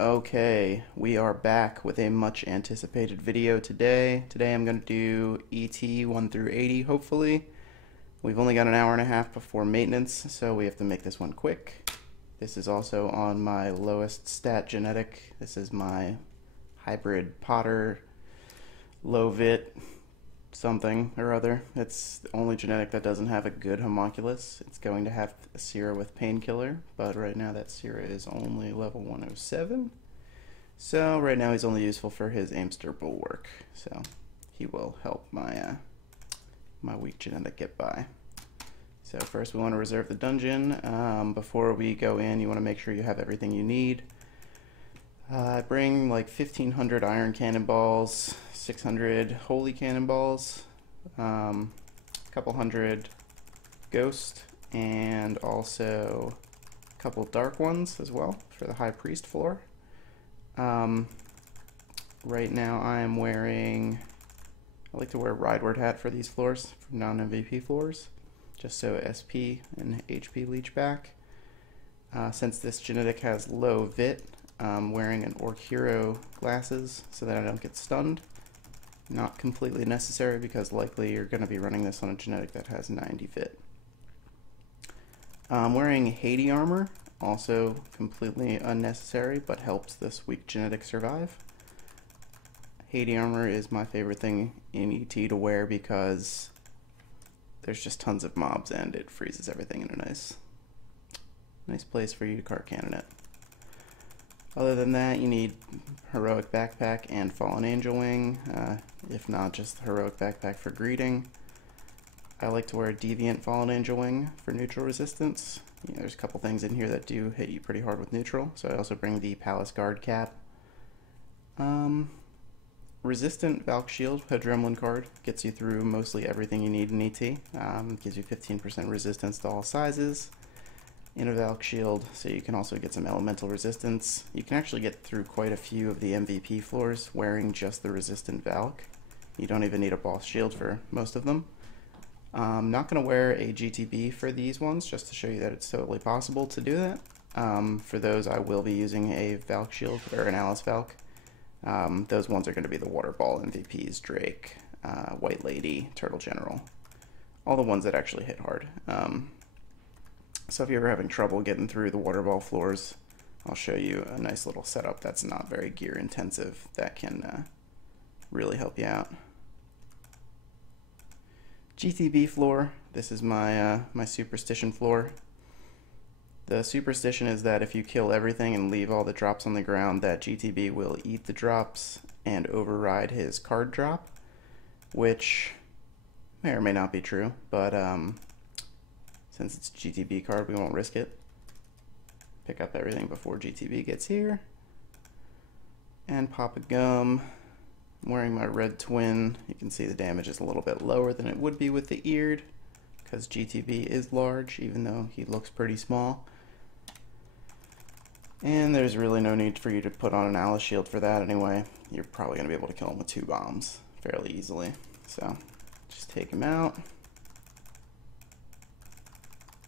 Okay, we are back with a much anticipated video today. Today I'm going to do ET 1 through 80, hopefully. We've only got an hour and a half before maintenance, so we have to make this one quick. This is also on my lowest stat genetic. This is my hybrid Potter low vit something or other. It's the only genetic that doesn't have a good homunculus. It's going to have a Sierra with painkiller, but right now that Sierra is only level 107. So right now he's only useful for his Aimster bulwark. So he will help my my weak genetic get by. So first we want to reserve the dungeon. Before we go in, you want to make sure you have everything you need. I bring like 1,500 iron cannonballs, 600 holy cannonballs, a couple hundred ghost, and also a couple dark ones as well for the high priest floor. Right now I am wearing, I like to wear Rideward hat for these floors, for non-MVP floors, just so SP and HP leech back. Since this genetic has low vit, I'm wearing an Orc Hero glasses so that I don't get stunned. Not completely necessary because likely you're going to be running this on a genetic that has 90 vit. I'm wearing Hades armor, also completely unnecessary but helps this weak genetic survive. Hades armor is my favorite thing in ET to wear because there's just tons of mobs and it freezes everything in a nice place for you to cart cannon it. Other than that, you need Heroic Backpack and Fallen Angel Wing, if not just the Heroic Backpack for greeting. I like to wear Deviant Fallen Angel Wing for neutral resistance. There's a couple things in here that do hit you pretty hard with neutral, so I also bring the Palace Guard cap. Resistant Valk Shield, a Dremlin card, gets you through mostly everything you need in ET. Gives you 15% resistance to all sizes in a Valk Shield, so you can also get some elemental resistance. You can actually get through quite a few of the MVP floors wearing just the resistant Valk. You don't even need a boss shield for most of them. I'm not going to wear a GTB for these ones, just to show you that it's totally possible to do that. For those, I will be using a Valk shield, or an Alice Valk. Those ones are going to be the Water Ball MVPs, Drake, White Lady, Turtle General. All the ones that actually hit hard. So if you're ever having trouble getting through the water ball floors, I'll show you a nice little setup that's not very gear intensive that can really help you out. GTB floor, this is my my superstition floor. The superstition is that if you kill everything and leave all the drops on the ground, that GTB will eat the drops and override his card drop, which may or may not be true, but since it's a GTB card, we won't risk it. Pick up everything before GTB gets here. And pop a gum. I'm wearing my red twin. You can see the damage is a little bit lower than it would be with the eared, because GTB is large, even though he looks pretty small. And there's really no need for you to put on an Alice shield for that anyway. You're probably going to be able to kill him with 2 bombs fairly easily. So just take him out.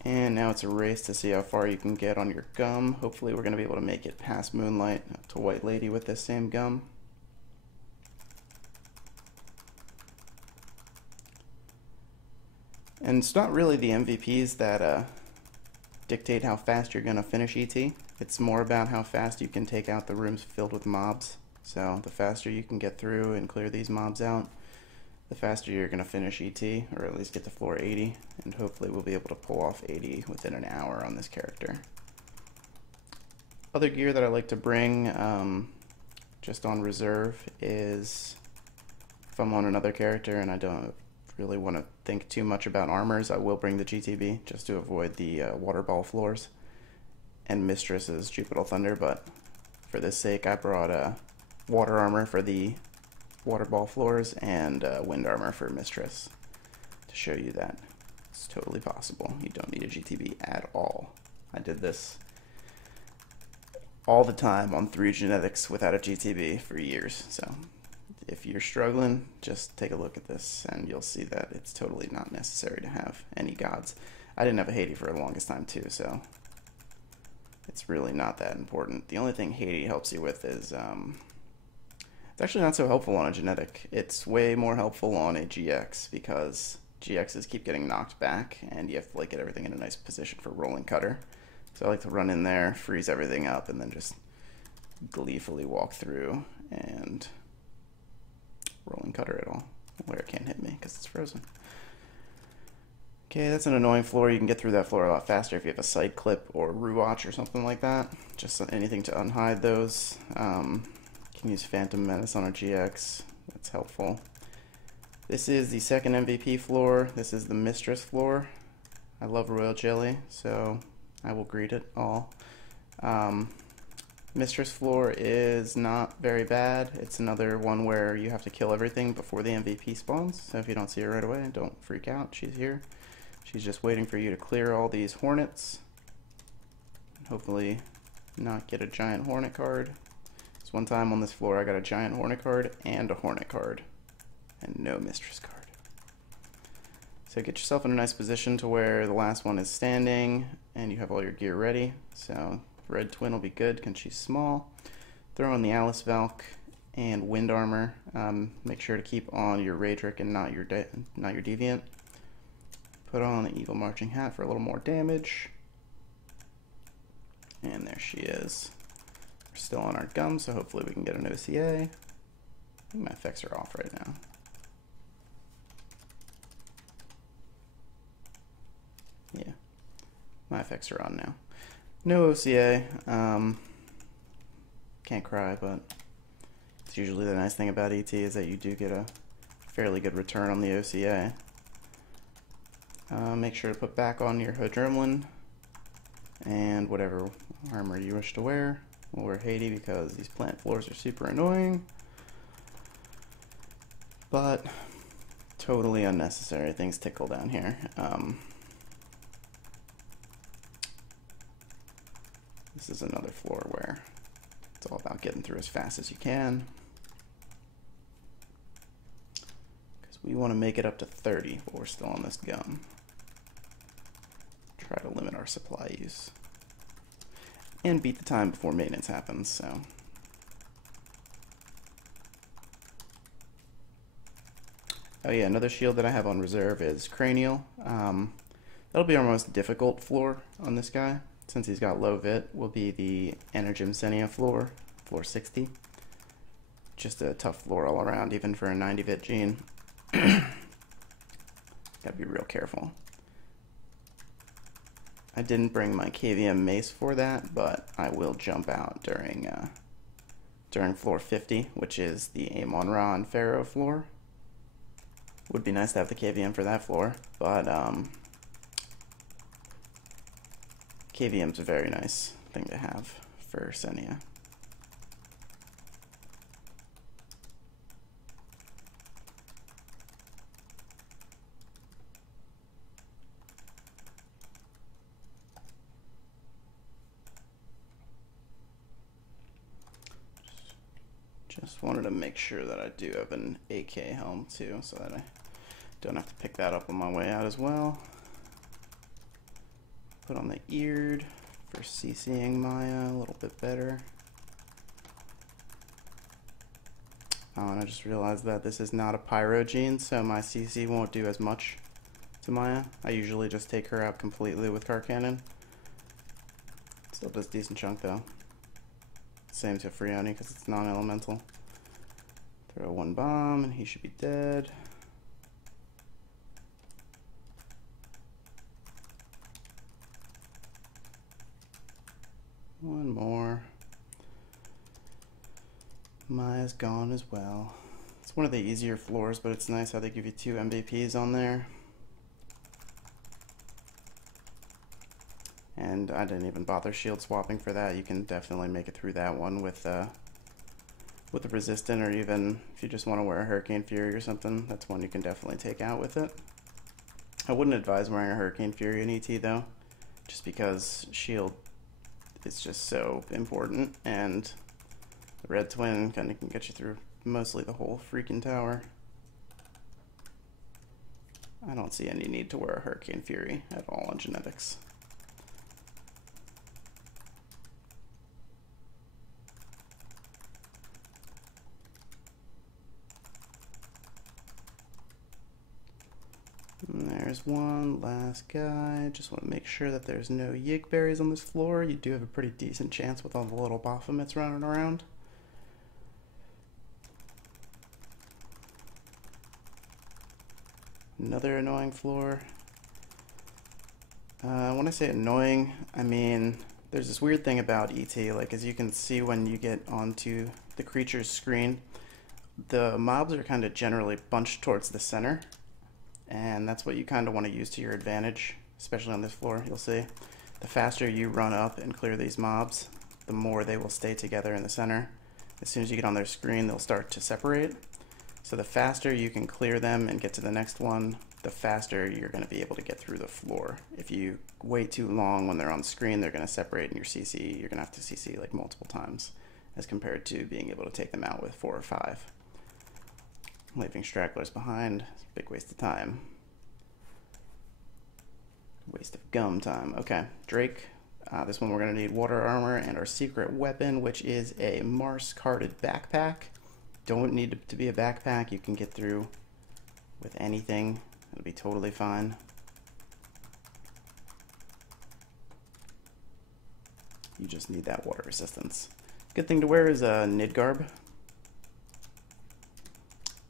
And now it's a race to see how far you can get on your gum. Hopefully we're going to be able to make it past Moonlight to White Lady with this same gum. And it's not really the MVPs that dictate how fast you're going to finish ET. It's more about how fast you can take out the rooms filled with mobs. So the faster you can get through and clear these mobs out, the faster you're going to finish ET, or at least get to floor 80, and hopefully we'll be able to pull off 80 within an hour on this character. Other gear that I like to bring just on reserve is if I'm on another character and I don't really want to think too much about armors, I will bring the GTB just to avoid the water ball floors and Mistress's Jupiter Thunder, but for this sake I brought water armor for the water ball floors and wind armor for Mistress to show you that it's totally possible. You don't need a GTB at all. I did this all the time on 3 genetics without a GTB for years, so if you're struggling, just take a look at this and you'll see that it's totally not necessary to have any gods. I didn't have a Hades for the longest time too, so it's really not that important. The only thing Haiti helps you with is, it's actually not so helpful on a genetic. It's way more helpful on a GX because GXs keep getting knocked back and you have to like get everything in a nice position for rolling cutter. So I like to run in there, freeze everything up, and then just gleefully walk through and rolling cutter it all where it can't hit me because it's frozen. Okay, that's an annoying floor. You can get through that floor a lot faster if you have a side clip or Ruwatch or something like that. Just anything to unhide those. Can use Phantom Menace on a GX. That's helpful. This is the second MVP floor. This is the Mistress floor. I love Royal Jelly, so I will greet it all. Mistress floor is not very bad. It's another one where you have to kill everything before the MVP spawns. So if you don't see her right away, don't freak out. She's here. She's just waiting for you to clear all these hornets. Hopefully not get a giant hornet card. This one time on this floor I got a giant hornet card and a hornet card. And no mistress card. So get yourself in a nice position to where the last one is standing and you have all your gear ready. So Red Twin will be good because she's small. Throw in the Alice Valk and Wind Armor. Make sure to keep on your Raedric and not your Deviant. Put on the Evil Marching Hat for a little more damage. And there she is. We're still on our gum, so hopefully we can get an OCA. I think my effects are off right now. Yeah, my effects are on now. No OCA. Can't cry, but it's usually the nice thing about ET is that you do get a fairly good return on the OCA. Make sure to put back on your Hodremlin and whatever armor you wish to wear. We'll wear Haiti because these plant floors are super annoying, but totally unnecessary. Things tickle down here. This is another floor where it's all about getting through as fast as you can, because we want to make it up to 30 while we're still on this gum. Try to limit our supply use and beat the time before maintenance happens. So oh yeah, another shield that I have on reserve is Cranial. That'll be our most difficult floor on this guy. Since he's got low vit, will be the Energem Senia floor, floor 60. Just a tough floor all around, even for a 90 vit gene. Gotta be real careful. I didn't bring my KVM mace for that, but I will jump out during floor 50, which is the Amon Ra and Pharaoh floor. Would be nice to have the KVM for that floor, but KVM's a very nice thing to have for Senia. Just wanted to make sure that I do have an AK helm too, so that I don't have to pick that up on my way out as well. Put on the eared for CCing Maya a little bit better. Oh, and I just realized that this is not a pyro gene, so my CC won't do as much to Maya. I usually just take her out completely with Car Cannon. Still does decent chunk though. Same to Frioni because it's non-elemental. Throw one bomb and he should be dead. One more. Maya's gone as well. It's one of the easier floors, but it's nice how they give you 2 MVPs on there. And I didn't even bother shield swapping for that. You can definitely make it through that one with the resistant, or even if you just want to wear a Hurricane Fury or something, that's one you can definitely take out with it. I wouldn't advise wearing a Hurricane Fury in ET though, just because shield is just so important, and the Red Twin kind of can get you through mostly the whole freaking tower. I don't see any need to wear a Hurricane Fury at all on genetics. there's one last guy. Just want to make sure that there's no yig berries on this floor. You do have a pretty decent chance with all the little Baphomets running around. Another annoying floor. When I say annoying, I mean there's this weird thing about ET, like as you can see when you get onto the creature's screen, the mobs are kind of generally bunched towards the center, and that's what you kind of want to use to your advantage, especially on this floor. You'll see the faster you run up and clear these mobs, the more they will stay together in the center. As soon as you get on their screen, they'll start to separate. So the faster you can clear them and get to the next one, the faster you're going to be able to get through the floor. If you wait too long when they're on screen, they're going to separate in your CC. You're going to have to CC like multiple times as compared to being able to take them out with 4 or 5. Leaving stragglers behind, big waste of time. Waste of gum time. Okay, Drake. This one we're going to need water armor and our secret weapon, which is a Mars carded backpack. Don't need it to be a backpack. You can get through with anything. It'll be totally fine. You just need that water resistance. Good thing to wear is a Nid garb.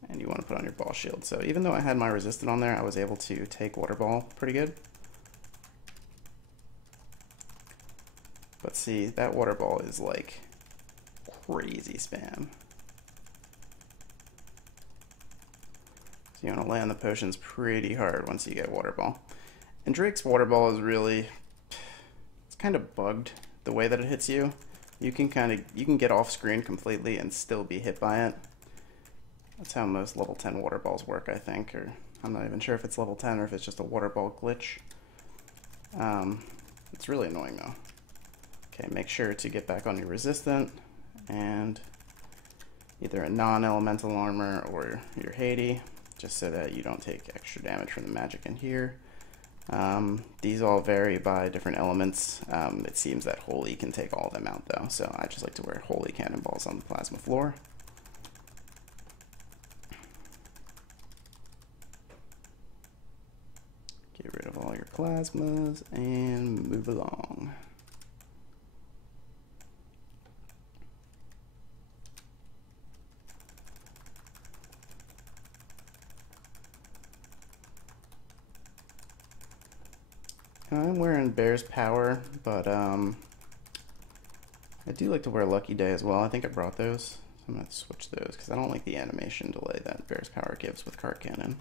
And you want to put on your ball shield. So even though I had my resistant on there, I was able to take water ball pretty good. But see, that water ball is like crazy spam. So you want to land the potions pretty hard once you get water ball. And Drake's water ball is really, it's kind of bugged the way that it hits you. You can get off screen completely and still be hit by it. That's how most level 10 water balls work, I think, or I'm not even sure if it's level 10 or if it's just a water ball glitch. It's really annoying though. Okay, make sure to get back on your resistant and either a non-elemental armor or your Haiti, just so that you don't take extra damage from the magic in here. These all vary by different elements. It seems that Holy can take all of them out though, so I just like to wear Holy cannonballs on the plasma floor. Get rid of all your plasmas and move along. I'm wearing Bear's Power, but I do like to wear Lucky Day as well. I think I brought those, so I'm going to switch those because I don't like the animation delay that Bear's Power gives with Cart Cannon.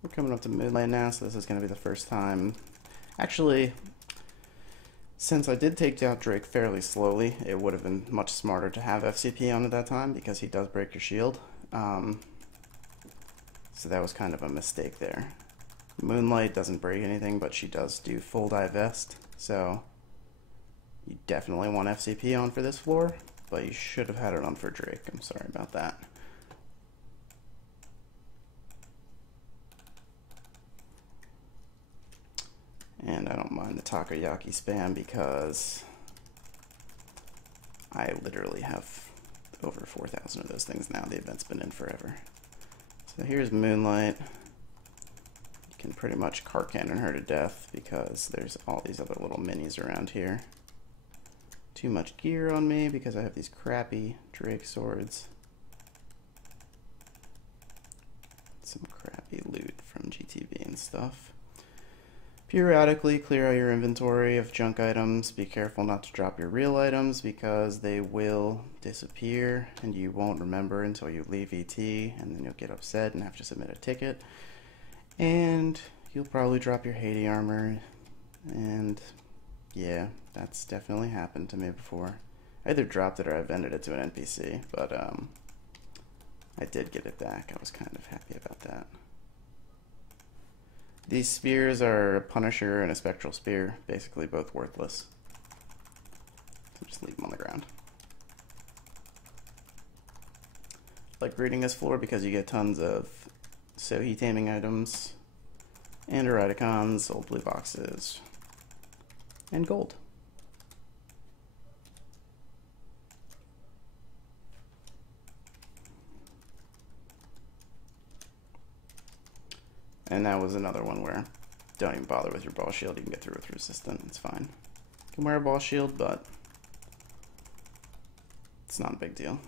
We're coming up to Moonlight now, so this is going to be the first time. Actually, since I did take out Drake fairly slowly, it would have been much smarter to have FCP on at that time because he does break your shield. So that was kind of a mistake there. Moonlight doesn't break anything, but she does do full divest, so you definitely want FCP on for this floor, but you should have had it on for Drake. I'm sorry about that. And I don't mind the takoyaki spam because I literally have over 4,000 of those things now. The event's been in forever. So here's Moonlight. You can pretty much cart cannon her to death because there's all these other little minis around here. Too much gear on me because I have these crappy Drake swords. Some crappy loot from GTV and stuff. Periodically clear out your inventory of junk items. Be careful not to drop your real items because they will disappear and you won't remember until you leave ET, and then you'll get upset and have to submit a ticket. And you'll probably drop your Haiti armor, and yeah, That's definitely happened to me before. I either dropped it or I vended it to an NPC, but I did get it back. I was kind of happy about that. These spears are a Punisher and a Spectral Spear, basically both worthless. So just leave them on the ground. I like reading this floor because you get tons of Sohi taming items, and eroticons, old blue boxes, and gold. And that was another one where don't even bother with your ball shield. You can get through with resistant. It's fine. You can wear a ball shield, but it's not a big deal.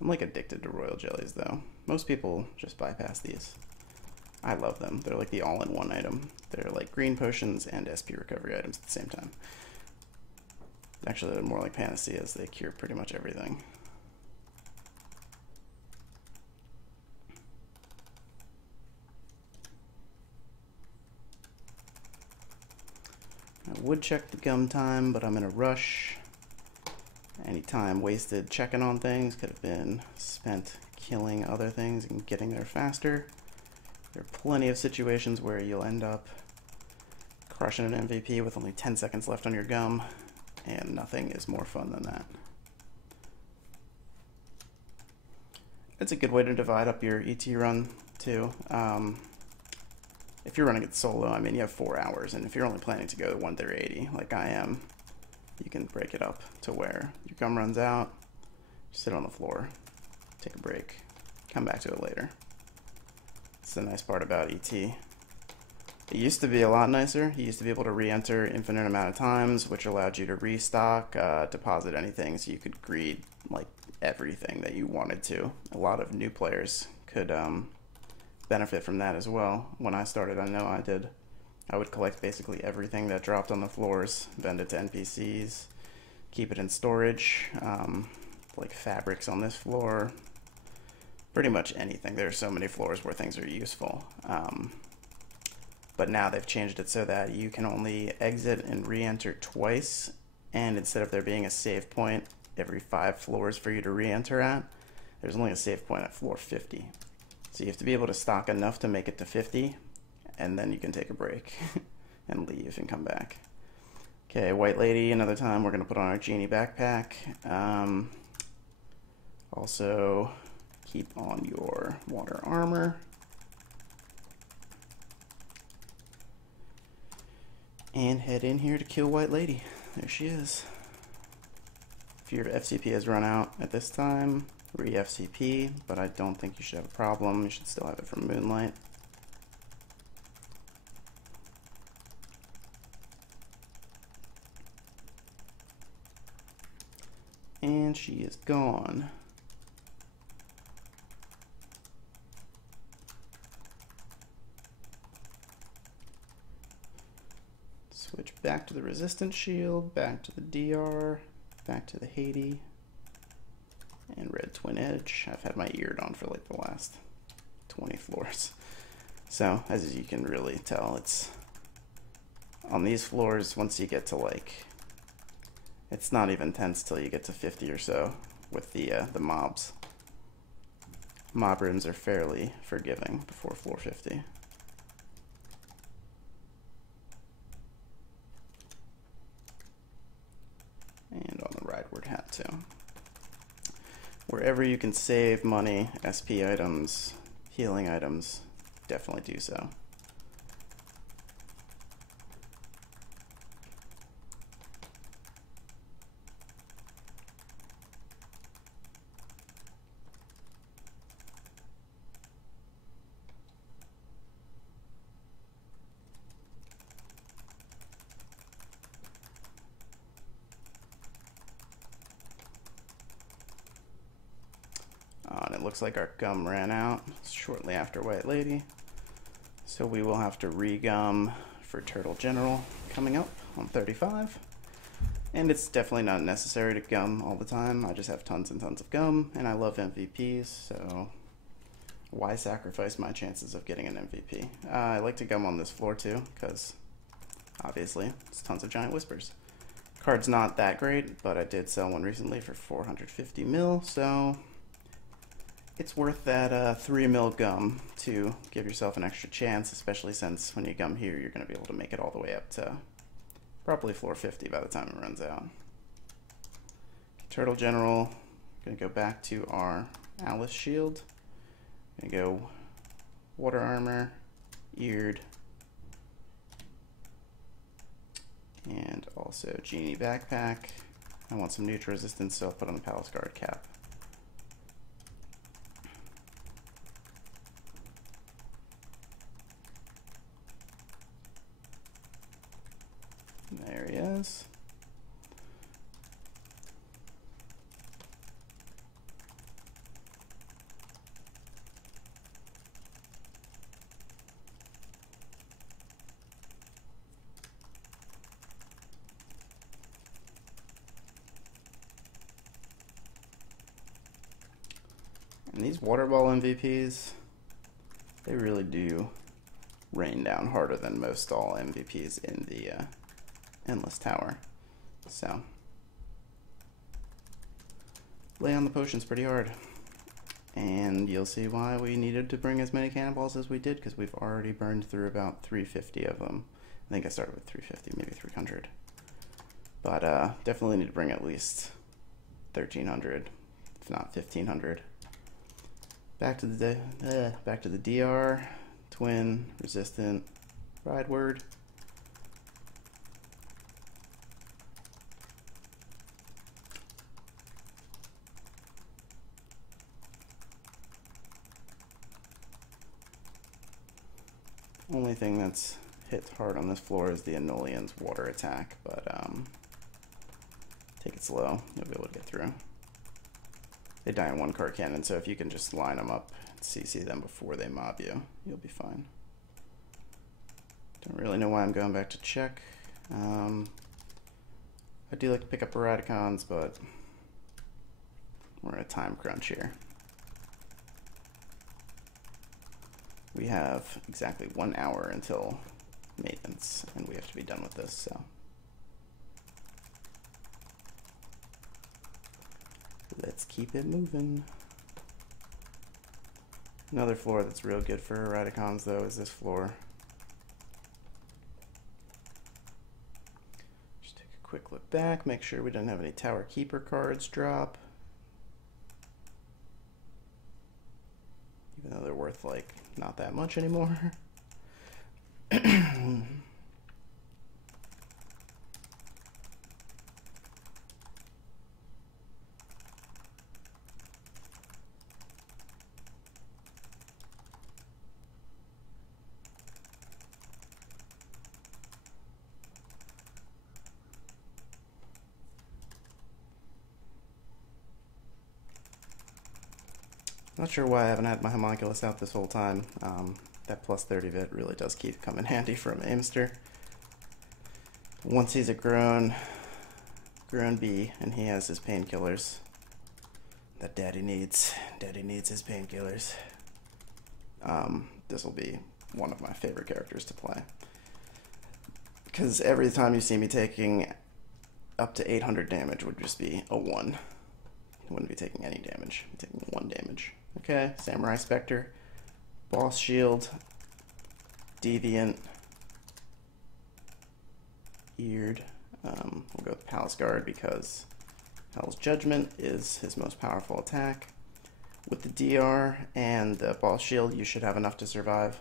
I'm like addicted to royal jellies though. Most people just bypass these. I love them. They're like the all-in-one item. They're like green potions and SP recovery items at the same time. Actually, they're more like panaceas. They cure pretty much everything. I would check the gum time, but I'm in a rush. Any time wasted checking on things could have been spent killing other things and getting there faster. There are plenty of situations where you'll end up crushing an MVP with only 10 seconds left on your gum, and nothing is more fun than that. It's a good way to divide up your ET run too. If you're running it solo, I mean, you have 4 hours, and if you're only planning to go to 1 through 80, like I am, you can break it up to where your gum runs out, sit on the floor, take a break, come back to it later. It's the nice part about ET. It used to be a lot nicer. You used to be able to re-enter infinite amount of times, which allowed you to restock, deposit anything, so you could greed like everything that you wanted to. A lot of new players could benefit from that as well. When I started, I know I did. I would collect basically everything that dropped on the floors, vend it to NPCs, keep it in storage, like fabrics on this floor, pretty much anything. There are so many floors where things are useful. But now they've changed it so that you can only exit and re-enter twice, and instead of there being a save point every 5 floors for you to re-enter at, there's only a save point at floor 50. So you have to be able to stock enough to make it to 50, and then you can take a break and leave and come back. Okay, White Lady, another time we're gonna put on our Genie backpack. Also, keep on your water armor. And head in here to kill White Lady. There she is. If your FCP has run out at this time, re-FCP, but I don't think you should have a problem. You should still have it from Moonlight. And she is gone. Switch back to the resistance shield, back to the DR, back to the Haiti, and red twin edge. I've had my eared on for like the last 20 floors. So as you can really tell, it's on these floors, once you get to like, it's not even tense till you get to 50 or so with the mobs. Mob rooms are fairly forgiving before floor 50. And on the Rideward hat too. Wherever you can save money, SP items, healing items, definitely do so. And it looks like our gum ran out shortly after White Lady, so we will have to re-gum for Turtle General coming up on 35. And it's definitely not necessary to gum all the time. I just have tons and tons of gum, and I love MVPs, so why sacrifice my chances of getting an MVP? I like to gum on this floor too, because obviously it's tons of giant whispers. Card's not that great, but I did sell one recently for 450 mil, so it's worth that 3 mil gum to give yourself an extra chance, especially since when you gum here, you're going to be able to make it all the way up to probably floor 50 by the time it runs out. Turtle General, going to go back to our Alice Shield. Going to go Water Armor, Eared, and also Genie Backpack. I want some neutral resistance, so I'll put on the Palace Guard cap. There he is. And these water ball MVPs, they really do rain down harder than most all MVPs in the Endless Tower. So, lay on the potions pretty hard. And you'll see why we needed to bring as many cannonballs as we did, because we've already burned through about 350 of them. I think I started with 350, maybe 300. But definitely need to bring at least 1,300, if not 1,500. Back to the DR, twin, resistant, ride word. Only thing that's hit hard on this floor is the Anolian's water attack, but take it slow, you'll be able to get through. They die in one card cannon, so if you can just line them up and CC them before they mob you, you'll be fine. Don't really know why I'm going back to check. I do like to pick up Eradicons, but we're in a time crunch here. We have exactly 1 hour until maintenance, and we have to be done with this, so. Let's keep it moving. Another floor that's real good for Eradicons, though, is this floor. Just take a quick look back, make sure we don't have any Tower Keeper cards drop. Even though they're worth, like, not that much anymore. Not sure why I haven't had my homunculus out this whole time. That plus 30 bit really does keep coming handy from Aimster. Once he's a grown bee and he has his painkillers that Daddy needs his painkillers. This will be one of my favorite characters to play. Because every time you see me taking up to 800 damage would just be a 1. I wouldn't be taking any damage. I'm taking 1 damage. Okay, Samurai Spectre, Boss Shield, Deviant, Eared. We'll go with Palace Guard because Hell's Judgment is his most powerful attack. With the DR and the Boss Shield, you should have enough to survive.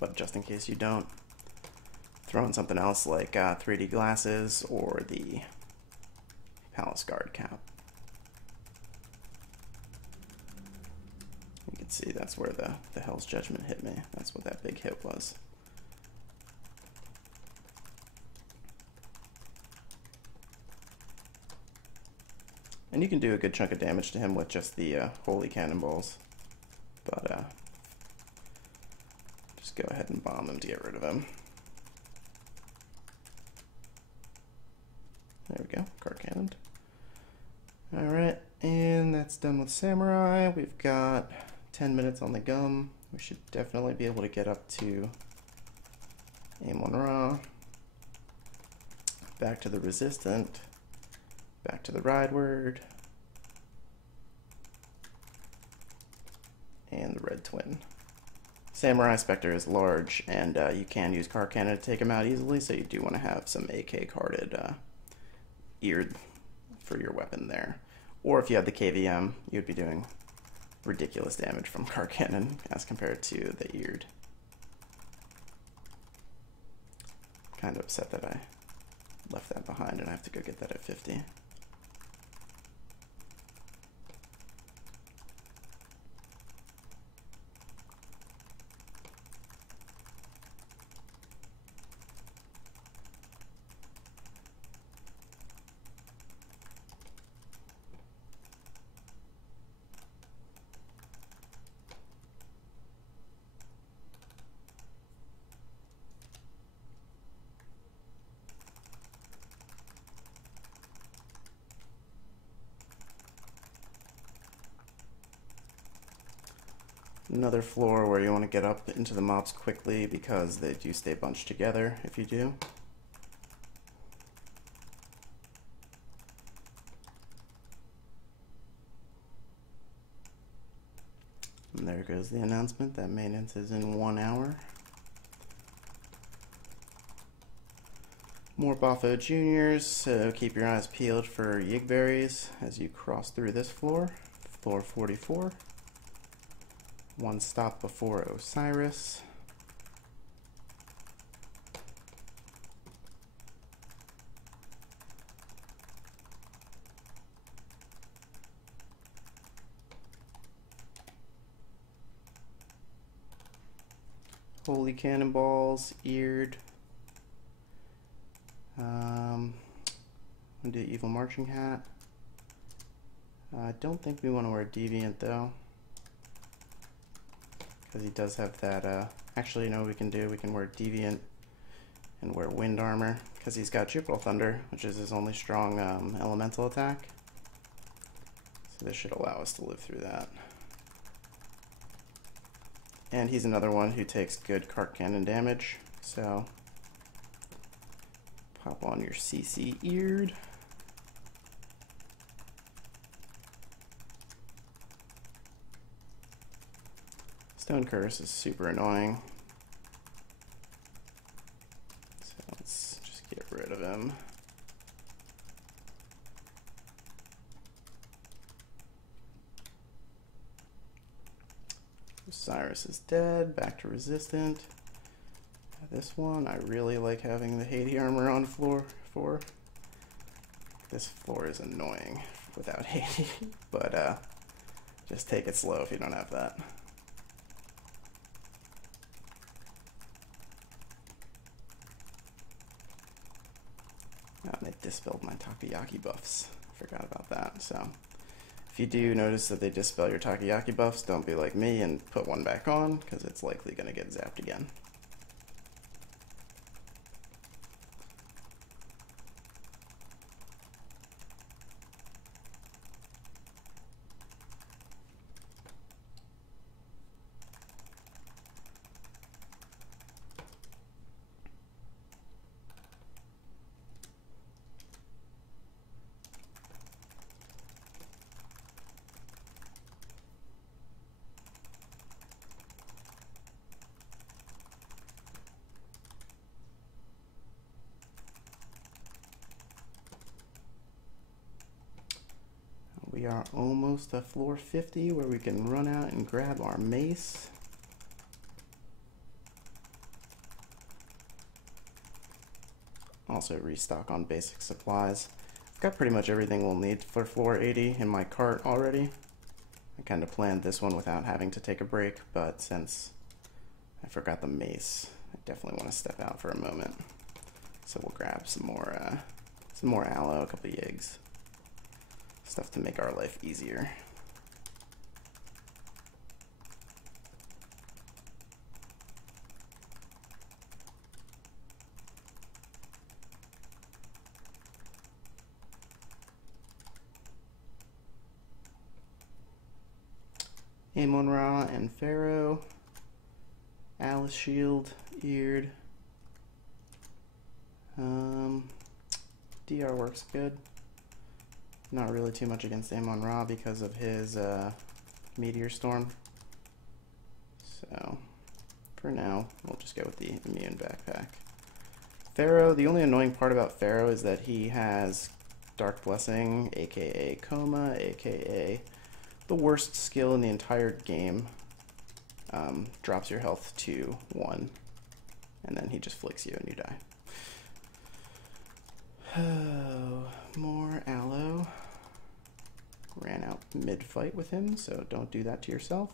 But just in case you don't, throw in something else like 3D Glasses or the Palace Guard cap. You can see that's where the Hell's Judgment hit me. That's what that big hit was. And you can do a good chunk of damage to him with just the Holy Cannonballs. But just go ahead and bomb him to get rid of him. There we go, card cannoned. Alright, and that's done with Samurai. We've got 10 minutes on the gum. We should definitely be able to get up to aim one raw, back to the resistant, back to the ride word, and the red twin. Samurai Spectre is large, and you can use car cannon to take him out easily, so you do want to have some AK carded eared for your weapon there. Or if you had the KVM, you'd be doing ridiculous damage from car cannon as compared to the eared. Kind of upset that I left that behind and I have to go get that at 50. Another floor where you want to get up into the mobs quickly because they do stay bunched together if you do. And there goes the announcement that maintenance is in 1 hour. More Boffo Juniors, so keep your eyes peeled for Yigberries as you cross through this floor, floor 44. One stop before Osiris. Holy Cannonballs, eared. I'm gonna do Evil Marching Hat. I don't think we want to wear Deviant though, because he does have that, actually, you know what we can do? We can wear Deviant and wear Wind Armor, because he's got Jupiter Thunder, which is his only strong elemental attack. So this should allow us to live through that. And he's another one who takes good cart cannon damage, so pop on your CC eared. Stone Curse is super annoying, so let's just get rid of him. Osiris is dead, back to resistant. This one, I really like having the Haiti armor on floor 4. This floor is annoying without Haiti, but just take it slow if you don't have that. Oh, and they dispelled my Takoyaki buffs. Forgot about that, so if you do notice that they dispel your Takoyaki buffs, don't be like me and put one back on, because it's likely going to get zapped again. We are almost at floor 50 where we can run out and grab our mace. Also restock on basic supplies. I've got pretty much everything we'll need for floor 80 in my cart already. I kind of planned this one without having to take a break, but since I forgot the mace, I definitely want to step out for a moment. So we'll grab some more aloe, a couple of yigs. Stuff to make our life easier. Amon-Ra and Pharaoh. Alice Shield, Eared. DR works good. Not really too much against Amon-Ra because of his Meteor Storm. So, for now, we'll just go with the immune backpack. Pharaoh, the only annoying part about Pharaoh is that he has Dark Blessing, aka Coma, aka the worst skill in the entire game. Drops your health to 1, and then he just flicks you and you die. Oh, more aloe. Ran out mid-fight with him, so don't do that to yourself.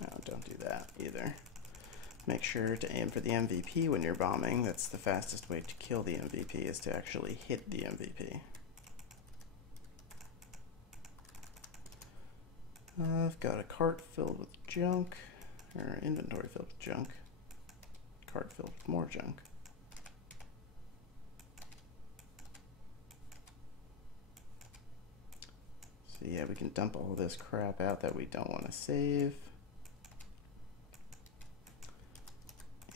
No, don't do that either. Make sure to aim for the MVP when you're bombing. That's the fastest way to kill the MVP, is to actually hit the MVP. I've got a cart filled with junk, or inventory filled with junk. Cart filled with more junk. So yeah, we can dump all this crap out that we don't want to save.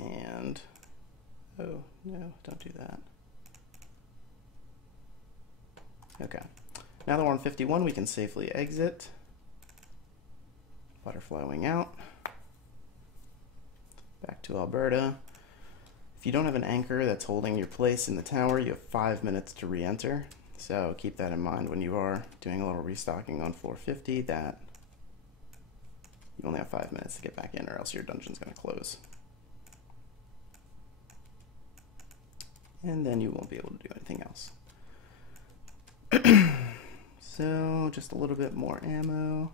And, oh, no, don't do that. Okay. Now that we're on 51, we can safely exit. Butterfly wing out. Back to Alberta. If you don't have an anchor that's holding your place in the tower, you have 5 minutes to re-enter. So keep that in mind when you are doing a little restocking on floor 50, that you only have 5 minutes to get back in, or else your dungeon's going to close. And then you won't be able to do anything else. So, just a little bit more ammo.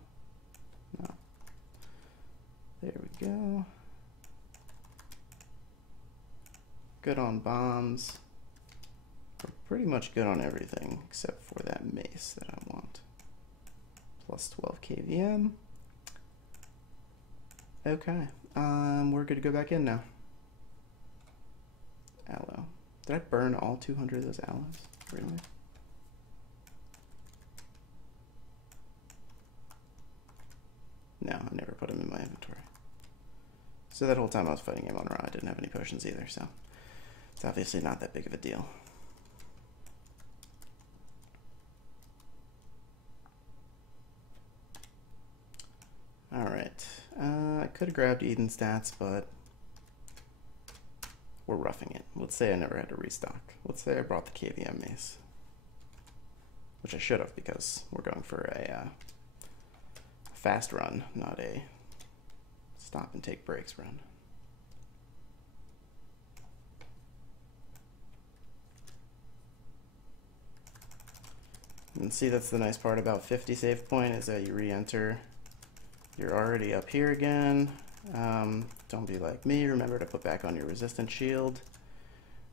No. There we go. Good on bombs. We're pretty much good on everything except for that mace that I want. Plus 12 KVM. Okay, we're good to go back in now. Aloe. Did I burn all 200 of those aloes? Really? No, I never put them in my inventory. So that whole time I was fighting Amon-Ra, I didn't have any potions either, so it's obviously not that big of a deal. Alright, I could have grabbed Eden stats, but we're roughing it. Let's say I never had to restock. Let's say I brought the KVM mace, which I should have, because we're going for a fast run, not a stop and take breaks run. And see, that's the nice part about 50 save point, is that you re-enter. You're already up here again. Don't be like me, remember to put back on your resistant shield,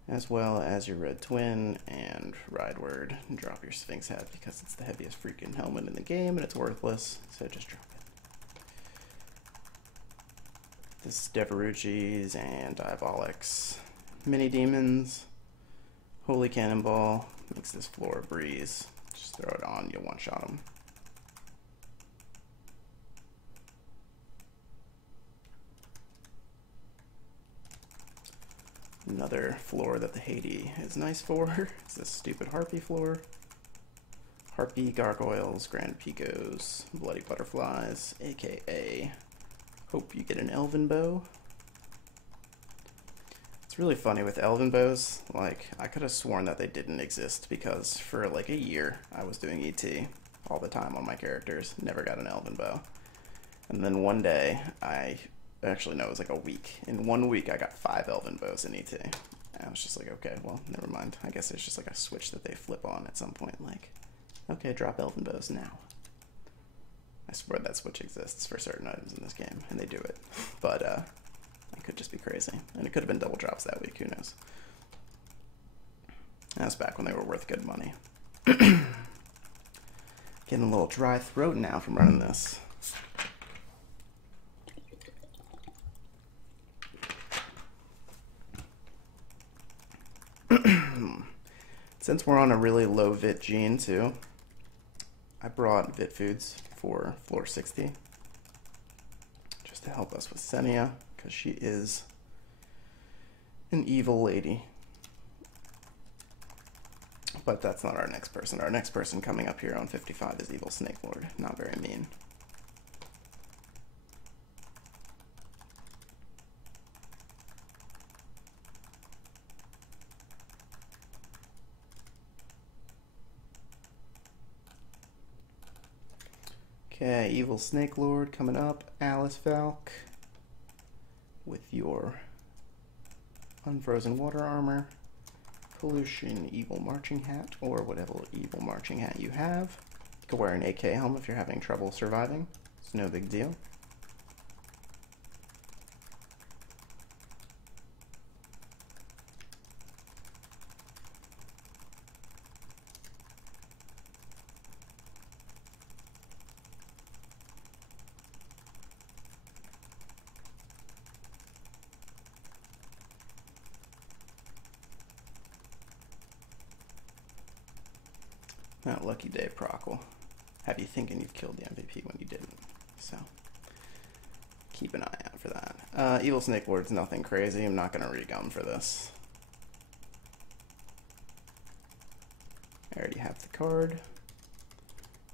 as well as your red twin, and ride word, and drop your Sphinx hat, because it's the heaviest freaking helmet in the game and it's worthless, so just drop it. This is Deverucci's and Diabolics. Mini demons, holy cannonball, makes this floor a breeze. Just throw it on, you'll one-shot them. Another floor that the Haiti is nice for is this stupid Harpy floor. Harpy, Gargoyles, Grand Picos, Bloody Butterflies, aka hope you get an Elven Bow. It's really funny with Elven Bows, like, I could have sworn that they didn't exist, because for like a year I was doing ET all the time on my characters, never got an Elven Bow. And then one day actually, no, it was like a week. In 1 week, I got 5 Elven Bows in ET. And I was just like, okay, well, never mind. I guess it's just like a switch that they flip on at some point. Like, okay, drop Elven Bows now. I swear that switch exists for certain items in this game, and they do it. But, it could just be crazy. And it could have been double drops that week, who knows. That was back when they were worth good money. Getting a little dry throat now from running this. Since we're on a really low vit gene too, I brought vit foods for floor 60 just to help us with Senia, because she is an evil lady. But that's not our next person. Our next person coming up here on 55 is Evil Snake Lord. Not very mean. Okay, Evil Snake Lord coming up. Alice Falk with your Unfrozen Water Armor, Pollution Evil Marching Hat, or whatever Evil Marching Hat you have. You can wear an AK helm if you're having trouble surviving. It's no big deal. Not lucky day, Prockle. Have you thinking you've killed the MVP when you didn't. So, keep an eye out for that. Evil Snake Lord's nothing crazy. I'm not going to regum for this. I already have the card.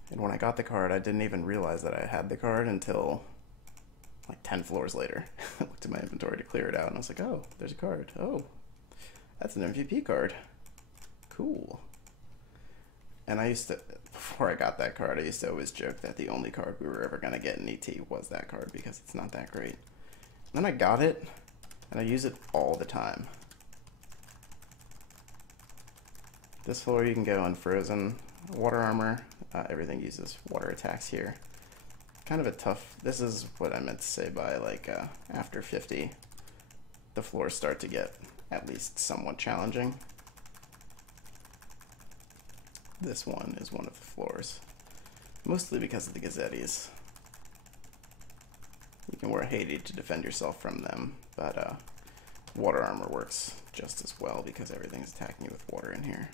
And when I got the card, I didn't even realize that I had the card until like 10 floors later. I looked at my inventory to clear it out, and I was like, oh, there's a card. Oh, that's an MVP card. Cool. And I used to, before I got that card, I used to always joke that the only card we were ever going to get in ET was that card because it's not that great. And then I got it, and I use it all the time. This floor you can go Unfrozen Water Armor. Everything uses water attacks here. Kind of a tough, this is what I meant to say by like after 50, the floors start to get at least somewhat challenging. This one is one of the floors, mostly because of the Gazettis. You can wear Haiti to defend yourself from them, but water armor works just as well because everything's attacking you with water in here.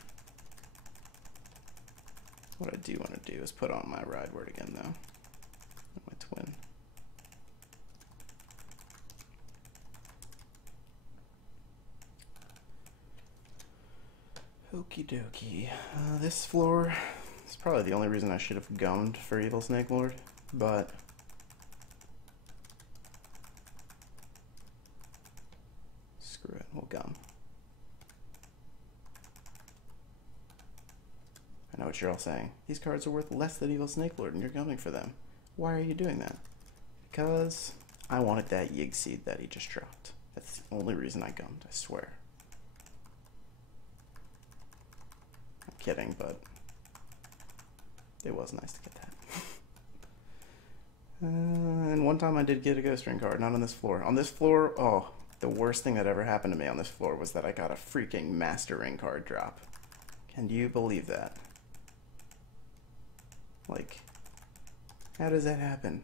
What I do want to do is put on my ride word again, though. My twin. Okie dokie. This floor is probably the only reason I should have gummed for Evil Snake Lord, but screw it, we'll gum. I know what you're all saying. These cards are worth less than Evil Snake Lord and you're gumming for them. Why are you doing that? Because I wanted that Yig Seed that he just dropped. That's the only reason I gummed, I swear. Kidding, but it was nice to get that. And one time I did get a Ghost Ring card, not on this floor. On this floor, oh, the worst thing that ever happened to me on this floor was that I got a freaking Master Ring card drop. Can you believe that? Like, how does that happen?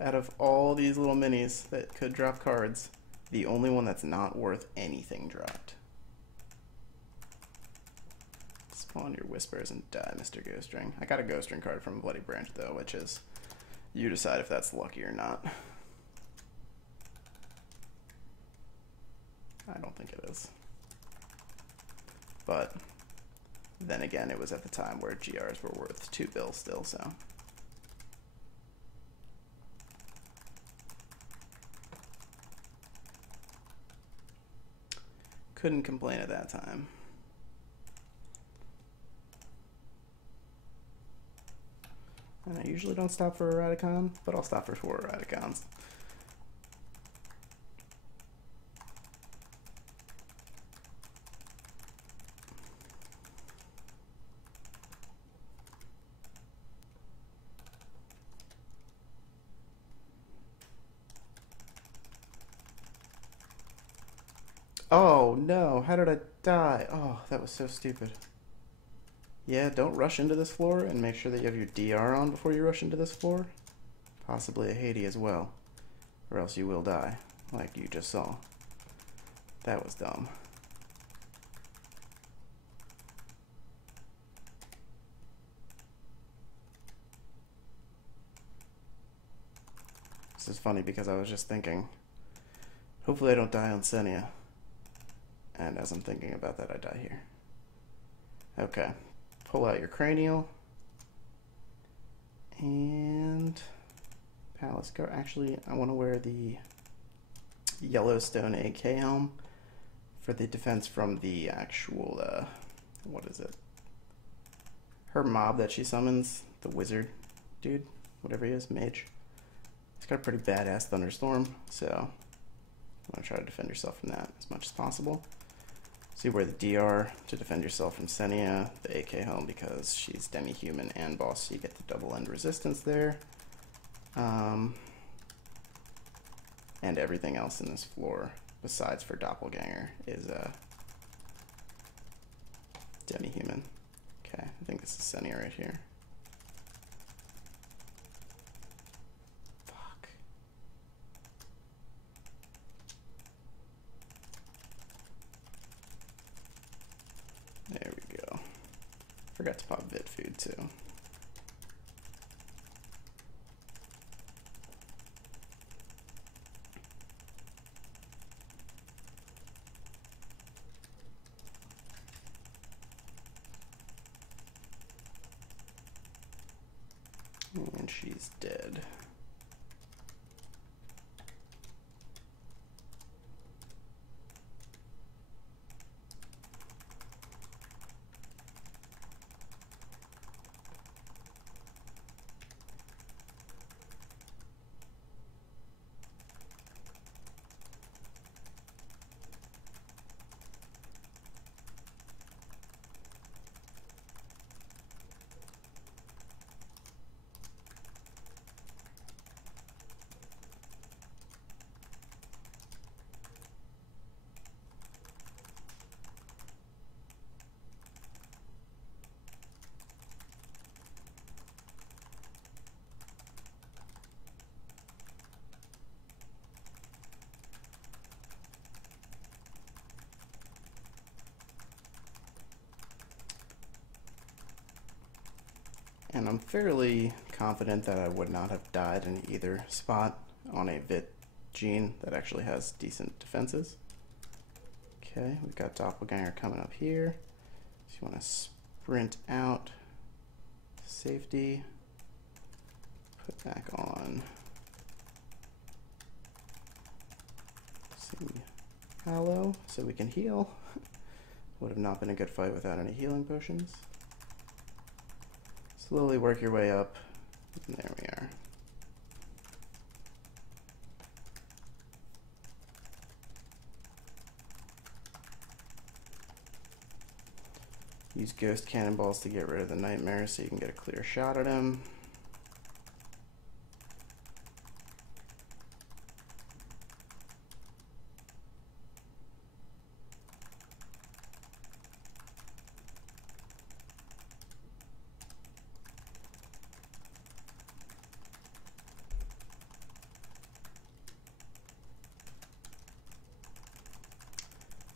Out of all these little minis that could drop cards, the only one that's not worth anything dropped. Spawn your whispers and die, Mr. Ghost Ring. I got a Ghost Ring card from Bloody Branch, though, which is, you decide if that's lucky or not. I don't think it is. But then again, it was at the time where GRs were worth 2 bills still, so. Couldn't complain at that time. And I usually don't stop for a Radicon, but I'll stop for 4 Radicons. Oh no, how did I die? Oh, that was so stupid. Yeah, don't rush into this floor and make sure that you have your DR on before you rush into this floor. Possibly a Haiti as well, or else you will die, like you just saw. That was dumb. This is funny because I was just thinking, hopefully I don't die on Senia. And as I'm thinking about that, I die here. Okay, pull out your cranial. And Palace Guard. Actually, I want to wear the Yellowstone AK helm for the defense from the actual, what is it? Her mob that she summons, the wizard dude, whatever he is, mage. He's got a pretty badass thunderstorm, so I'm going to try to defend yourself from that as much as possible. So you wear the DR to defend yourself from Senia, the AK helm because she's demi-human and boss, so you get the double end resistance there. And everything else in this floor, besides for Doppelganger, is demi-human. Okay, I think this is Senia right here. Fuck. There we go. Forgot to pop Vit food too. And she's dead. And I'm fairly confident that I would not have died in either spot on a Vit gene that actually has decent defenses. Okay, we've got Doppelganger coming up here. So you want to sprint out, safety, put back on some Hallow so we can heal. Would have not been a good fight without any healing potions. Slowly work your way up. And there we are. Use ghost cannonballs to get rid of the nightmares so you can get a clear shot at him.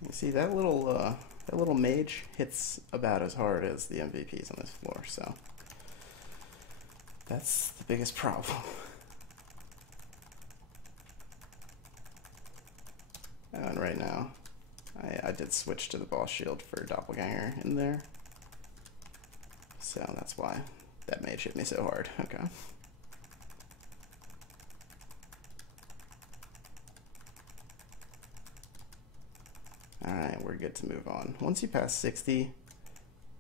You see that little mage hits about as hard as the MVPs on this floor, so that's the biggest problem. And right now, I did switch to the boss shield for Doppelganger in there, so that's why that mage hit me so hard. Okay. Alright, we're good to move on. Once you pass 60,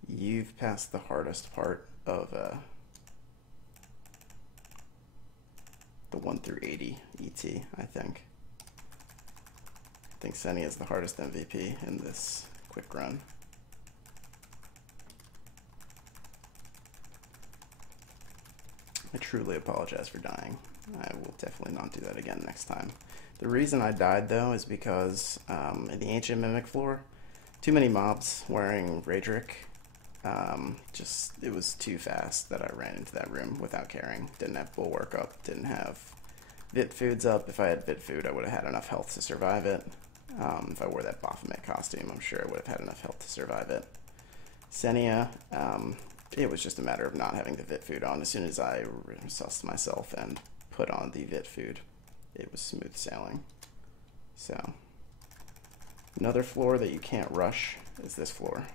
you've passed the hardest part of the 1 through 80 ET, I think. I think Senia is the hardest MVP in this quick run. I truly apologize for dying. I will definitely not do that again next time. The reason I died though is because in the Ancient Mimic floor, too many mobs wearing Raedric. It was too fast that I ran into that room without caring. Didn't have Bulwark up, didn't have Vit foods up. If I had Vit food, I would have had enough health to survive it. If I wore that Baphomet costume, I'm sure I would have had enough health to survive it. Senia, it was just a matter of not having the Vit food on. As soon as I sussed myself and put on the Vit food, it was smooth sailing. So, another floor that you can't rush is this floor.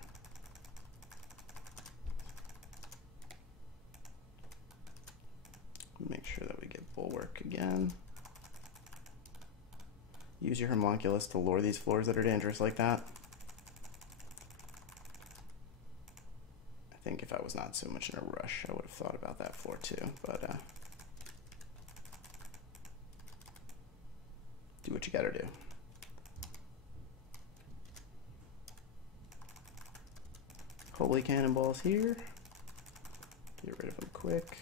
Make sure that we get bulwark again. Use your homunculus to lure these floors that are dangerous like that. I think if I was not so much in a rush, I would have thought about that floor too, but do what you gotta do. Holy cannonballs here. Get rid of them quick.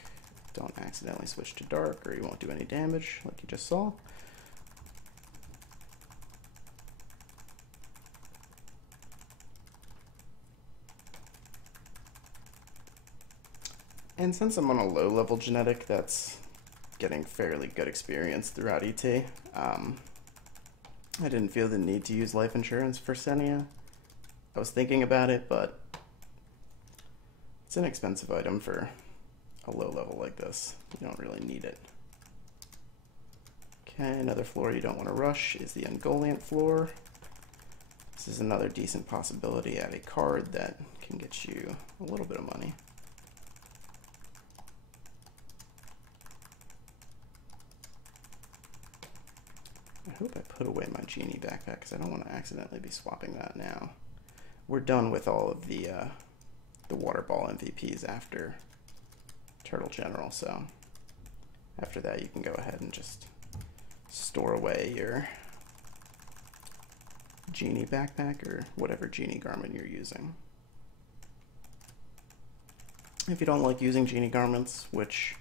Don't accidentally switch to dark or you won't do any damage like you just saw. And since I'm on a low level genetic that's getting fairly good experience throughout ET, I didn't feel the need to use life insurance for Senia. I was thinking about it, but it's an expensive item for a low level like this. You don't really need it. Okay, another floor you don't want to rush is the Ungoliant floor. This is another decent possibility at a card that can get you a little bit of money. I hope I put away my genie backpack because I don't want to accidentally be swapping that now. We're done with all of the water ball MVPs after Turtle General, so after that you can go ahead and just store away your genie backpack or whatever genie garment you're using. If you don't like using genie garments, which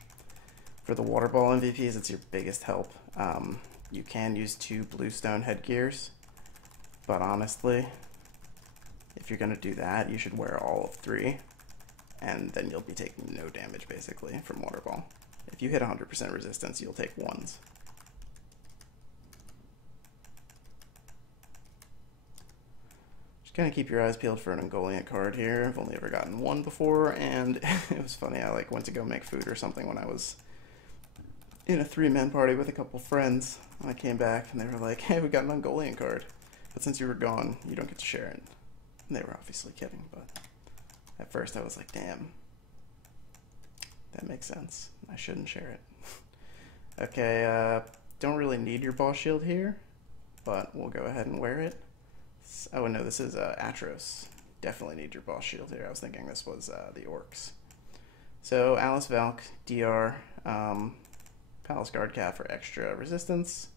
for the water ball MVPs it's your biggest help, you can use 2 bluestone headgears, but honestly, if you're going to do that, you should wear all of 3, and then you'll be taking no damage, basically, from water ball. If you hit 100% resistance, you'll take 1s. Just kind of keep your eyes peeled for an Ungoliant card here. I've only ever gotten 1 before, and it was funny, I went to go make food or something when I was in a 3-man party with a couple friends, and I came back, and they were like, hey, we got an Ungoliant card, but since you were gone, you don't get to share it. And they were obviously kidding, but at first I was like, damn, that makes sense. I shouldn't share it. Okay, don't really need your boss shield here, but we'll go ahead and wear it. Oh, no, this is Atros. Definitely need your boss shield here. I was thinking this was the orcs. So, Alice Valk, DR, Palace Guard Cap for extra resistance.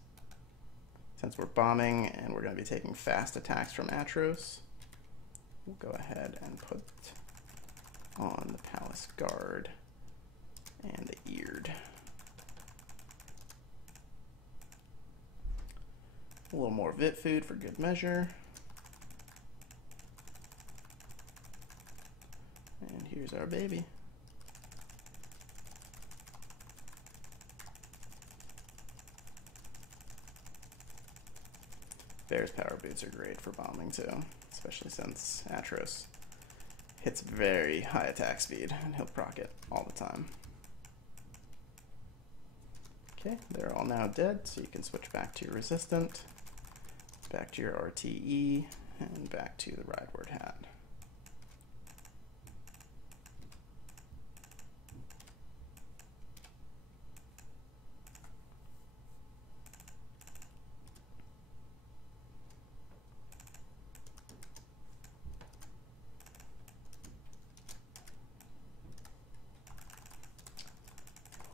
Since we're bombing and we're going to be taking fast attacks from Atros, we'll go ahead and put on the Palace Guard and the Eared. A little more Vit food for good measure. And here's our baby. Bear's power boots are great for bombing too, especially since Atros hits very high attack speed and he'll proc it all the time. Okay, they're all now dead, so you can switch back to your resistant, back to your RTE, and back to the Rideward hat.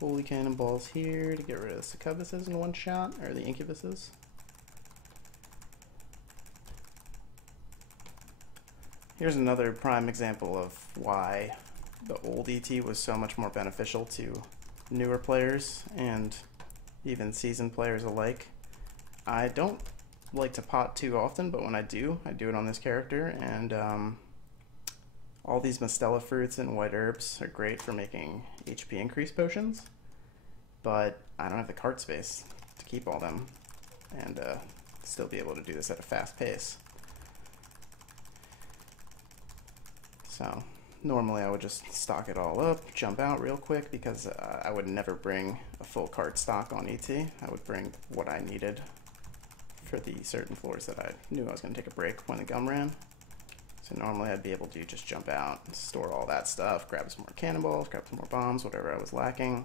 Holy cannonballs here to get rid of the succubuses in one shot, or the incubuses. Here's another prime example of why the old ET was so much more beneficial to newer players and even seasoned players alike. I don't like to pot too often, but when I do it on this character, and all these Mistella fruits and white herbs are great for making HP increase potions, but I don't have the cart space to keep all them and still be able to do this at a fast pace. So Normally I would just stock it all up, jump out real quick, because I would never bring a full cart stock on ET. I would bring what I needed for the certain floors that I knew I was going to take a break when the gum ran. So normally I'd be able to just jump out, store all that stuff, grab some more cannonballs, grab some more bombs, whatever I was lacking.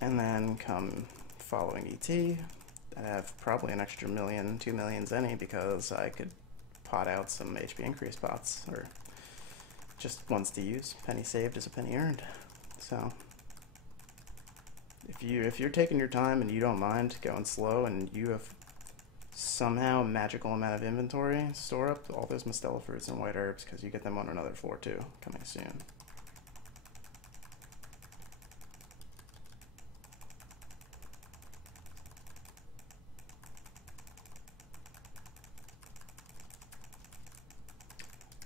And then come following ET, I'd have probably an extra million, 2 million Zenny, because I could pot out some HP increase pots, or just ones to use. Penny saved is a penny earned. So if you're taking your time and you don't mind going slow, and you have somehow a magical amount of inventory, store up all those Mistela fruits and white herbs, because you get them on another floor too, coming soon.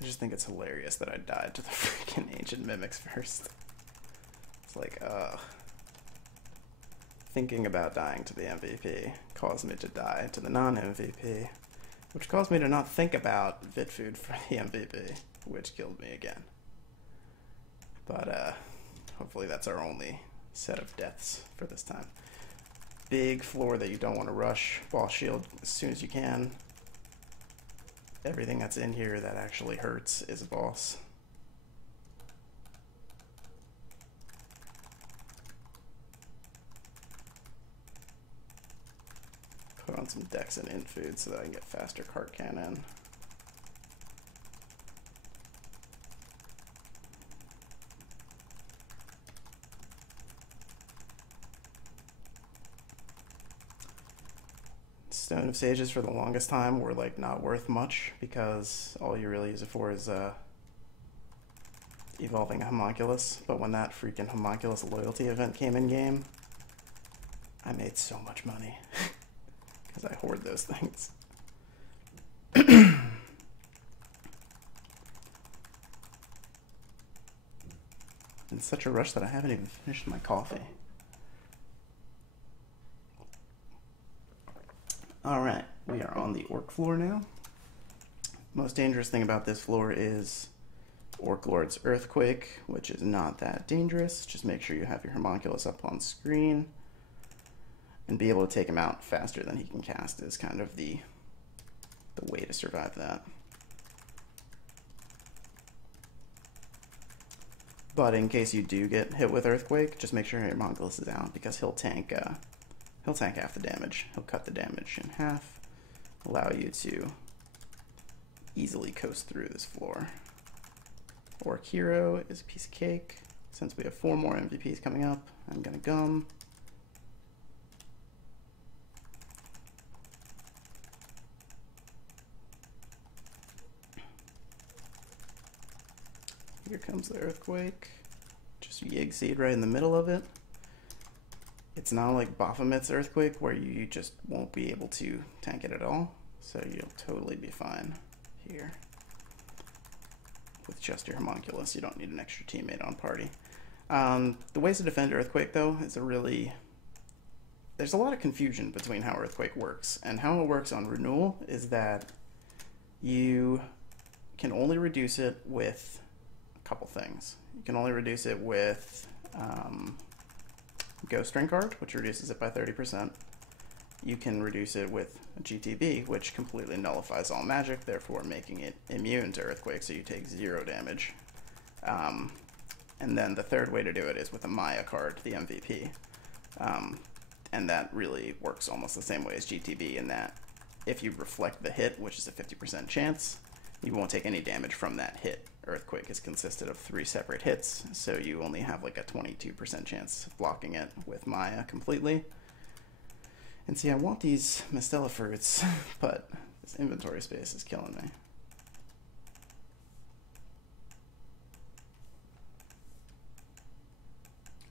I just think it's hilarious that I died to the freaking ancient mimics first. It's like, thinking about dying to the MVP caused me to die to the non-MVP, which caused me to not think about Vit Food for the MVP, which killed me again. But hopefully that's our only set of deaths for this time. Big floor that you don't want to rush. Ball shield as soon as you can. Everything that's in here that actually hurts is a boss. Put on some Dex and in food so that I can get faster cart cannon. Stone of Sages for the longest time were like not worth much, because all you really use it for is evolving a homunculus. But when that freaking homunculus loyalty event came in game, I made so much money because I hoard those things. In such a rush that I haven't even finished my coffee. Alright, we are on the Orc floor now. Most dangerous thing about this floor is Orc Lord's Earthquake, which is not that dangerous. Just make sure you have your homunculus up on screen, and be able to take him out faster than he can cast is kind of the way to survive that. But in case you do get hit with Earthquake, just make sure your homunculus is out, because he'll tank half the damage. He'll cut the damage in half, allow you to easily coast through this floor. Orc Hero is a piece of cake. Since we have 4 more MVPs coming up, I'm gonna gum. Here comes the Earthquake. Just Yig Seed right in the middle of it. It's not like Baphomet's Earthquake, where you just won't be able to tank it at all. So you'll totally be fine here. With just your homunculus, you don't need an extra teammate on party. The ways to defend Earthquake, though, is there's a lot of confusion between how Earthquake works. And how it works on renewal is that you can only reduce it with a couple things. You can only reduce it with Ghost Ring card, which reduces it by 30%. You can reduce it with a GTB, which completely nullifies all magic, therefore making it immune to Earthquake, so you take 0 damage. And then the third way to do it is with a Maya card, the MVP. And that really works almost the same way as GTB, in that if you reflect the hit, which is a 50% chance, you won't take any damage from that hit. Earthquake is consisted of 3 separate hits, so you only have like a 22% chance of blocking it with Maya completely. And see, I want these Mistela fruits, but this inventory space is killing me.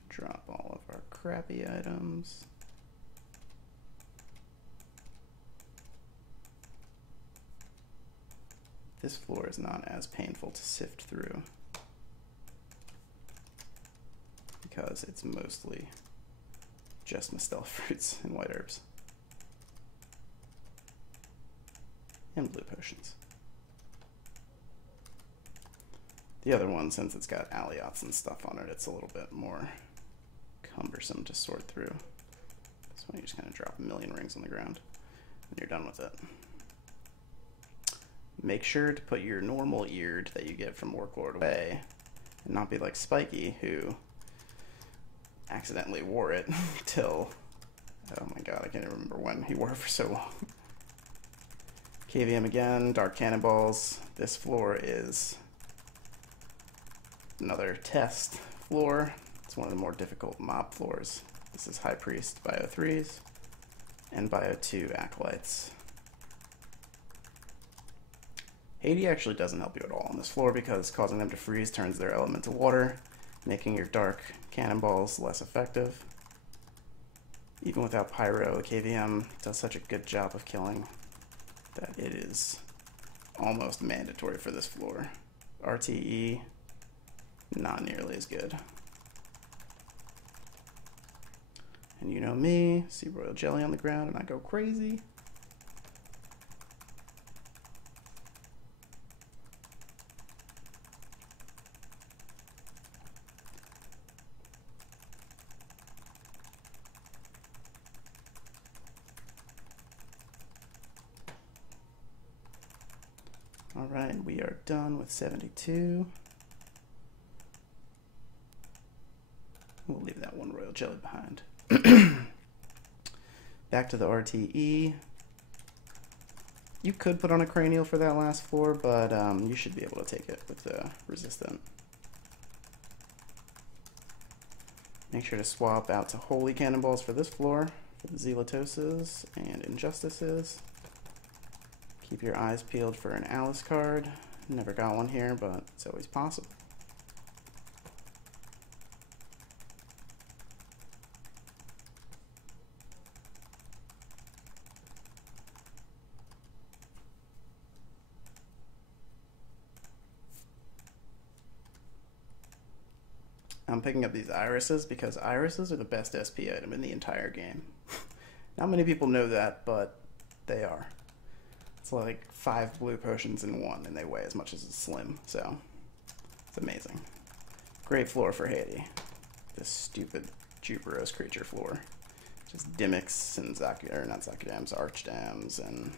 Drop all of our crappy items. This floor is not as painful to sift through, because it's mostly just Mistela fruits and white herbs. And blue potions. The other one, since it's got aliots and stuff on it, it's a little bit more cumbersome to sort through. This one you just kind of drop a million rings on the ground and you're done with it. Make sure to put your normal eared that you get from Orklord away and not be like Spiky, who accidentally wore it till, oh my god, I can't even remember when he wore it for so long. KVM again, Dark Cannonballs. This floor is another test floor. It's one of the more difficult mob floors. This is High Priest Bio 3s and Bio 2 Acolytes. Haiti actually doesn't help you at all on this floor because causing them to freeze turns their element to water, making your Dark Cannonballs less effective. Even without Pyro, the KVM does such a good job of killing that it is almost mandatory for this floor. RTE, not nearly as good. And you know me, see royal jelly on the ground and I go crazy. All right, we are done with 72. We'll leave that one royal jelly behind. Back to the RTE. You could put on a cranial for that last floor, but you should be able to take it with the resistant. Make sure to swap out to holy cannonballs for this floor, for the zealotoses and injustices. Keep your eyes peeled for an Alice card. Never got one here, but it's always possible. I'm picking up these irises because irises are the best SP item in the entire game. Not many people know that, but they are. It's like 5 blue potions in one, and they weigh as much as a slim, so it's amazing. Great floor for Haiti. This stupid Juperos creature floor. Just Dimics and not Zakudams, Archdams, and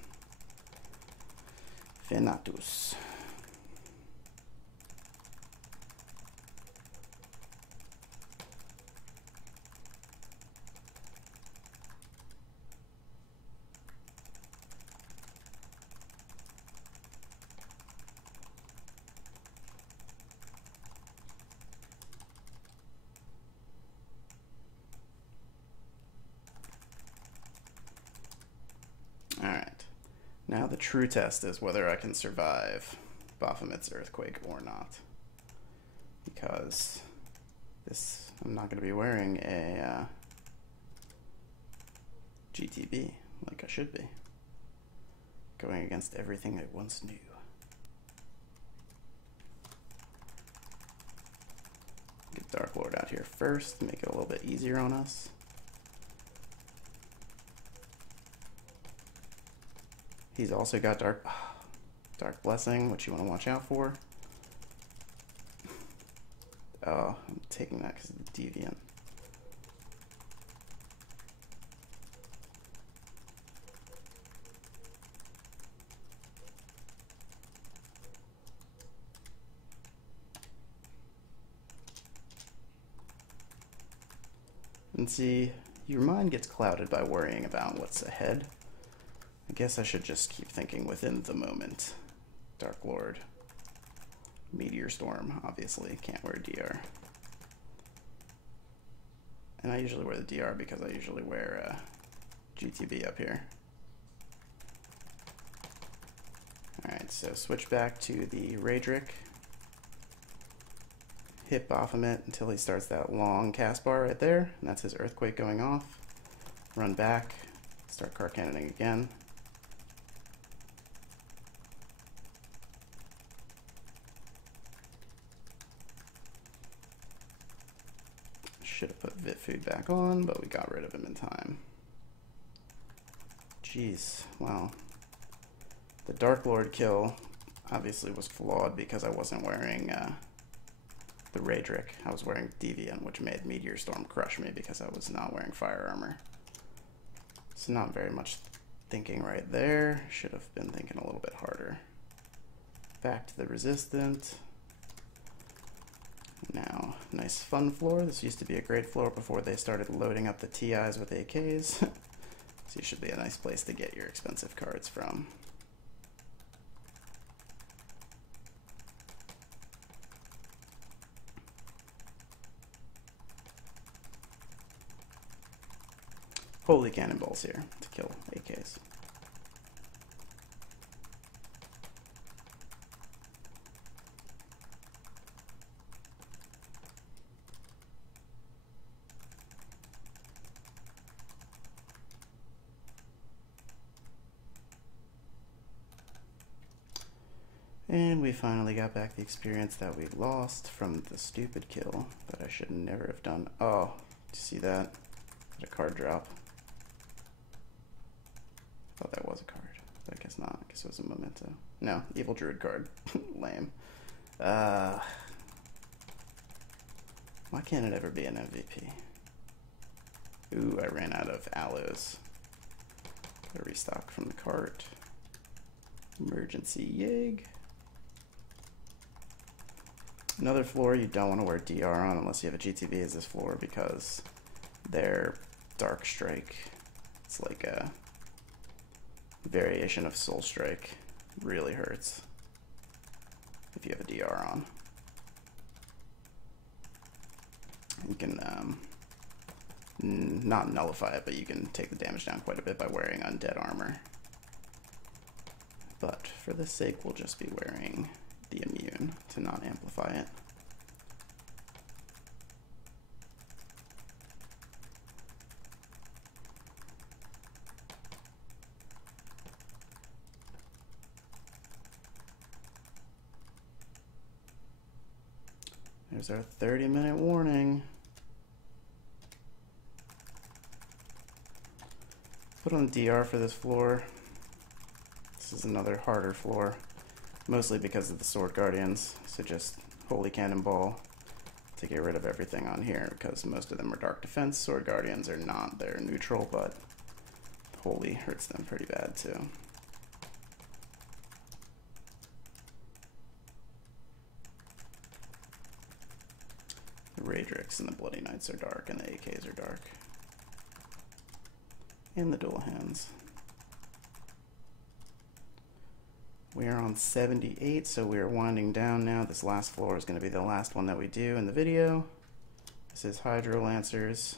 Venatus. Alright, now the true test is whether I can survive Baphomet's Earthquake or not. Because this, I'm not going to be wearing a GTB like I should be. Going against everything I once knew. Get Dark Lord out here first, make it a little bit easier on us. He's also got Dark Blessing, which you want to watch out for. Oh, I'm taking that because of the Deviant. And see, your mind gets clouded by worrying about what's ahead. I guess I should just keep thinking within the moment. Dark Lord. Meteor Storm, obviously. Can't wear DR. And I usually wear the DR because I usually wear GTB up here. Alright, so switch back to the Raedric. Hit Baphomet until he starts that long cast bar right there. And that's his Earthquake going off. Run back. Start card cannoning again. Should have put Vit Food back on, but we got rid of him in time. Jeez, wow. The Dark Lord kill obviously was flawed because I wasn't wearing the Raedric. I was wearing Deviant, which made Meteor Storm crush me because I was not wearing fire armor. So not very much thinking right there. Should have been thinking a little bit harder. Back to the resistant. Now, nice fun floor. This used to be a great floor before they started loading up the TIs with AKs. So it should be a nice place to get your expensive cards from. Holy cannonballs here to kill AKs. And we finally got back the experience that we lost from the stupid kill that I should never have done. Oh, did you see that? A card drop. Thought that was a card, but I guess not. I guess it was a memento. No, evil druid card. Lame. Why can't it ever be an MVP? Ooh, I ran out of aloes. Gotta restock from the cart. Emergency Yig. Another floor you don't want to wear DR on unless you have a GTB as this floor because their Dark Strike, it's like a variation of Soul Strike, really hurts if you have a DR on. You can not nullify it, but you can take the damage down quite a bit by wearing undead armor. But for this sake, we'll just be wearing the immune to not amplify it. There's our 30-minute warning. Put on DR for this floor. This is another harder floor, mostly because of the Sword Guardians. So just Holy Cannonball to get rid of everything on here, because most of them are Dark Defense. Sword Guardians are not. They're neutral, but Holy hurts them pretty bad too. The Raedrics and the Bloody Knights are dark, and the AKs are dark. And the dual hands. We are on 78, so we are winding down now. This last floor is going to be the last one that we do in the video. This is Hydro Lancers.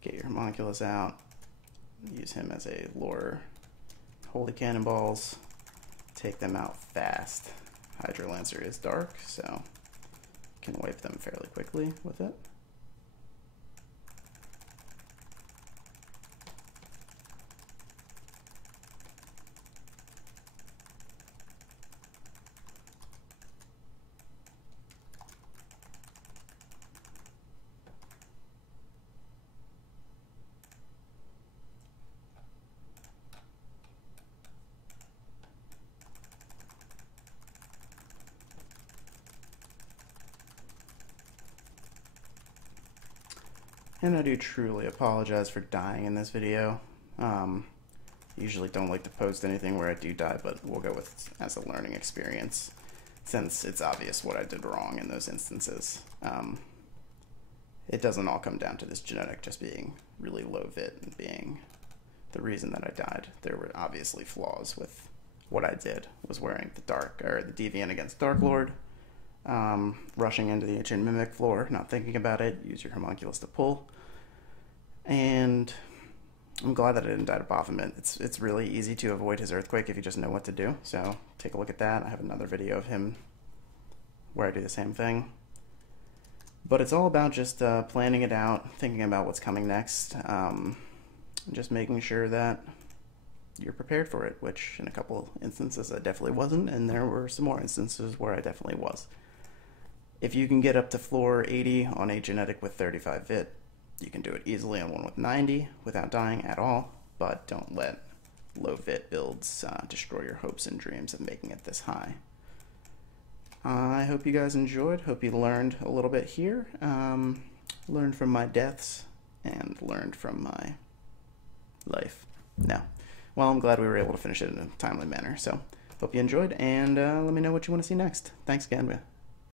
Get your homunculus out. Use him as a lure. Holy Cannonballs. Take them out fast. Hydro Lancer is dark, so you can wipe them fairly quickly with it. And I do truly apologize for dying in this video. Usually don't like to post anything where I do die, but we'll go with as a learning experience since it's obvious what I did wrong in those instances. It doesn't all come down to this genetic just being really low vit and being the reason that I died. There were obviously flaws with what I did, was wearing the dark, or the Deviant against Dark Lord, rushing into the Ancient Mimic floor, not thinking about it, use your homunculus to pull. And I'm glad that I didn't die to Baphomet. It's really easy to avoid his Earthquake if you just know what to do, so take a look at that. I have another video of him where I do the same thing. But it's all about just planning it out, thinking about what's coming next, just making sure that you're prepared for it, which in a couple instances I definitely wasn't, and there were some more instances where I definitely was. If you can get up to floor 80 on a genetic with 35 vit, you can do it easily on one with 90 without dying at all, but don't let low vit builds destroy your hopes and dreams of making it this high. I hope you guys enjoyed. Hope you learned a little bit here. Learned from my deaths and learned from my life. No. Well, I'm glad we were able to finish it in a timely manner. So, hope you enjoyed, and let me know what you want to see next. Thanks again.